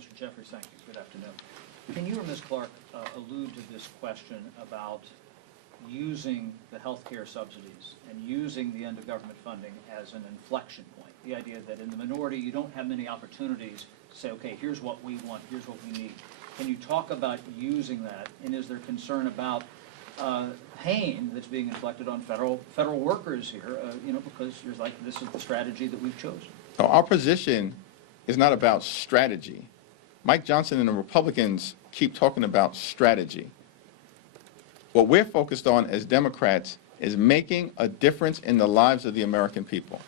Mr. Jeffries, thank you. Good afternoon. Can you or Ms. Clark allude to this question about using the health care subsidies and using the end of government funding as an inflection point? The idea that in the minority you don't have many opportunities to say, okay, here's what we want, here's what we need. Can you talk about using that, and is there concern about pain that's being inflicted on federal workers here, because there's like, this is the strategy that we've chosen? No, our position is not about strategy. Mike Johnson and the Republicans keep talking about strategy. What we're focused on as Democrats is making a difference in the lives of the American people.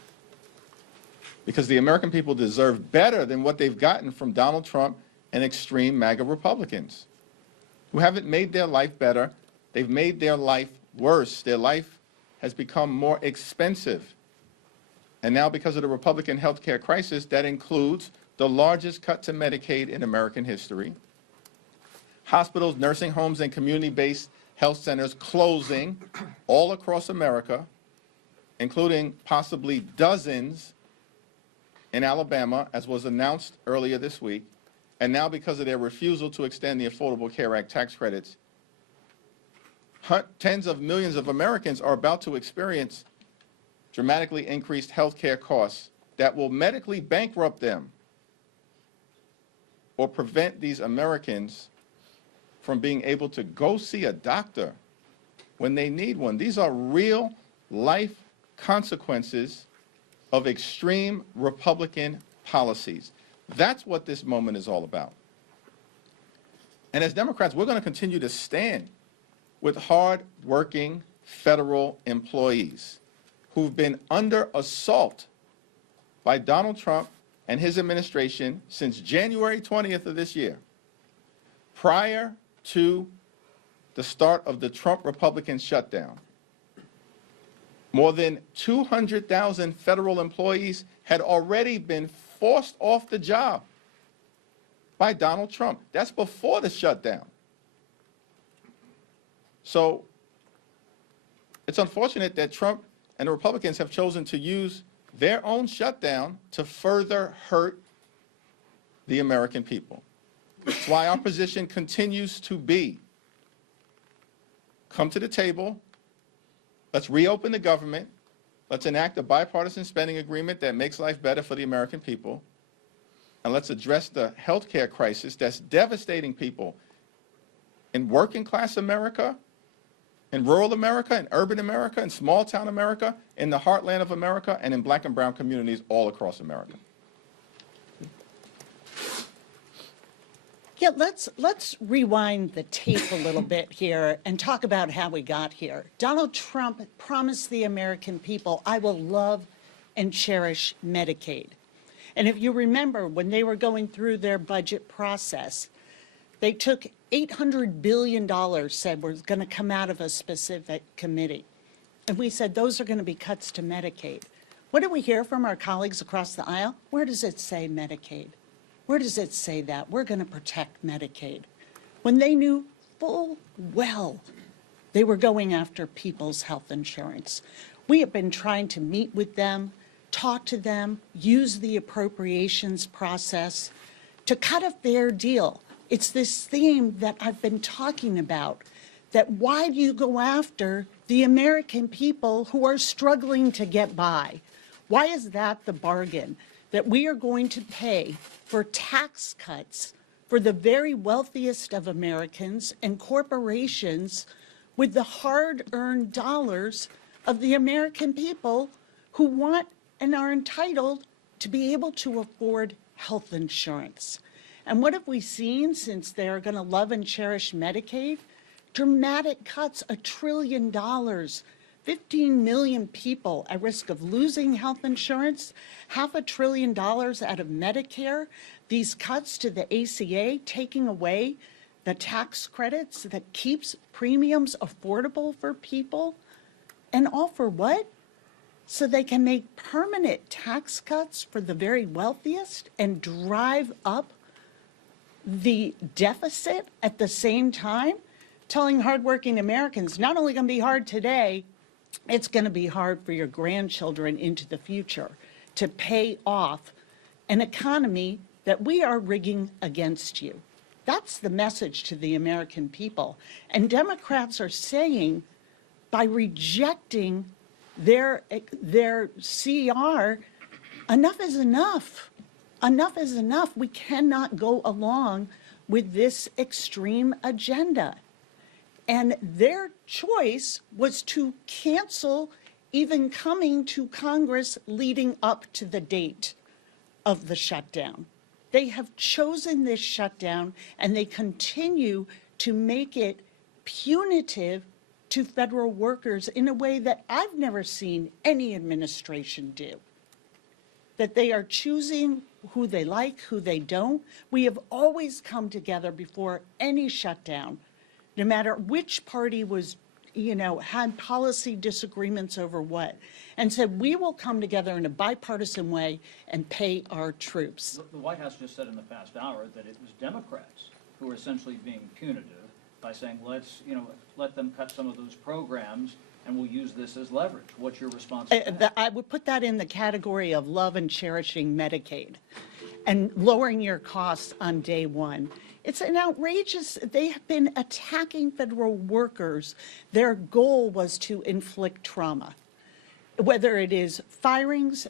Because the American people deserve better than what they've gotten from Donald Trump and extreme MAGA Republicans who haven't made their life better. They've made their life worse. Their life has become more expensive. And now because of the Republican health care crisis, that includes the largest cut to Medicaid in American history, hospitals, nursing homes, and community-based health centers closing all across America, including possibly dozens in Alabama, as was announced earlier this week. And now because of their refusal to extend the Affordable Care Act tax credits, tens of millions of Americans are about to experience dramatically increased health care costs that will medically bankrupt them or prevent these Americans from being able to go see a doctor when they need one. These are real life consequences of extreme Republican policies. That's what this moment is all about. And as Democrats, we're going to continue to stand with hard-working federal employees who've been under assault by Donald Trump and his administration since January 20th of this year, prior to the start of the Trump Republican shutdown. More than 200,000 federal employees had already been forced off the job by Donald Trump. That's before the shutdown. So it's unfortunate that Trump and the Republicans have chosen to use their own shutdown to further hurt the American people. That's why our position continues to be, come to the table, let's reopen the government, let's enact a bipartisan spending agreement that makes life better for the American people, and let's address the health care crisis that's devastating people in working class America, in rural America, in urban America, in small town America, in the heartland of America, and in black and brown communities all across America. Yeah, let's rewind the tape a little bit here and talk about how we got here. Donald Trump promised the American people, I will love and cherish Medicaid. And if you remember, when they were going through their budget process, they took $800 billion, said was going to come out of a specific committee. And we said, those are going to be cuts to Medicaid. What do we hear from our colleagues across the aisle? Where does it say Medicaid? Where does it say that? We're going to protect Medicaid. When they knew full well they were going after people's health insurance. We have been trying to meet with them, talk to them, use the appropriations process to cut a fair deal. It's this theme that I've been talking about, that why do you go after the American people who are struggling to get by? Why is that the bargain? That we are going to pay for tax cuts for the very wealthiest of Americans and corporations with the hard-earned dollars of the American people who want and are entitled to be able to afford health insurance. And what have we seen since they're going to love and cherish Medicaid? Dramatic cuts, $1 trillion. 15 million people at risk of losing health insurance, $500 billion out of Medicare, these cuts to the ACA, taking away the tax credits that keeps premiums affordable for people, and all for what? So they can make permanent tax cuts for the very wealthiest and drive up the deficit at the same time, telling hardworking Americans, not only going to be hard today, it's going to be hard for your grandchildren into the future to pay off an economy that we are rigging against you. That's the message to the American people. And Democrats are saying, by rejecting their CR, enough is enough. Enough is enough. We cannot go along with this extreme agenda. And their choice was to cancel even coming to Congress leading up to the date of the shutdown. They have chosen this shutdown, and they continue to make it punitive to federal workers in a way that I've never seen any administration do. That they are choosing who they like, who they don't. We have always come together before any shutdown, no matter which party was, had policy disagreements over what, and said, we will come together in a bipartisan way and pay our troops. The White House just said in the past hour that it was Democrats who were essentially being punitive by saying, let's, let them cut some of those programs and we'll use this as leverage. What's your response to that? I would put that in the category of love and cherishing Medicaid and lowering your costs on day one. It's an outrageous, they have been attacking federal workers. Their goal was to inflict trauma. Whether it is firings,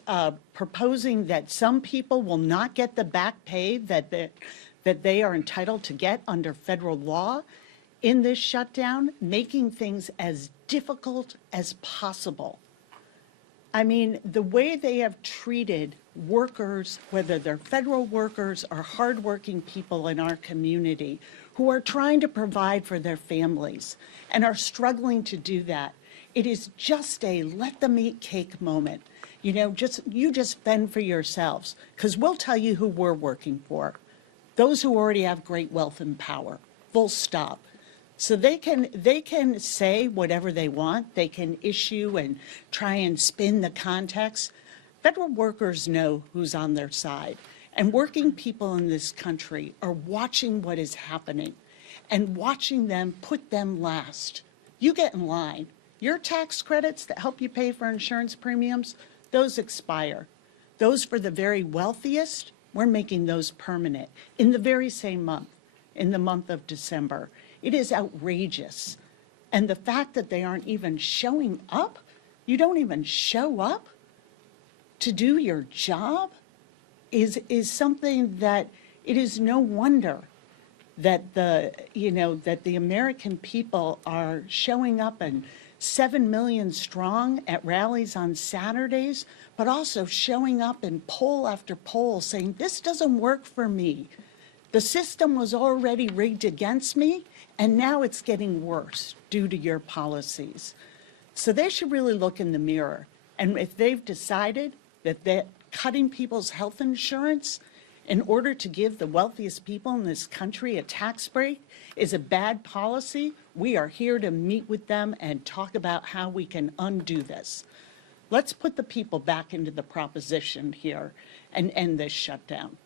proposing that some people will not get the back pay that they are entitled to get under federal law in this shutdown, making things as difficult as possible. I mean, the way they have treated workers, whether they're federal workers or hardworking people in our community who are trying to provide for their families and are struggling to do that, it is just a let them eat cake moment. You just fend for yourselves, because we'll tell you who we're working for. Those who already have great wealth and power, full stop. So they can say whatever they want. They can issue and try and spin the context. Federal workers know who's on their side. And working people in this country are watching what is happening and watching them put them last. You get in line. Your tax credits that help you pay for insurance premiums, those expire. Those for the very wealthiest, we're making those permanent in the very same month, in the month of December. It is outrageous. And the fact that they aren't even showing up, you don't even show up to do your job, is something that it is no wonder that the American people are showing up and 7 million strong at rallies on Saturdays, but also showing up in poll after poll saying, this doesn't work for me. The system was already rigged against me, and now it's getting worse due to your policies. So they should really look in the mirror. And if they've decided that cutting people's health insurance in order to give the wealthiest people in this country a tax break is a bad policy, we are here to meet with them and talk about how we can undo this. Let's put the people back into the proposition here and end this shutdown.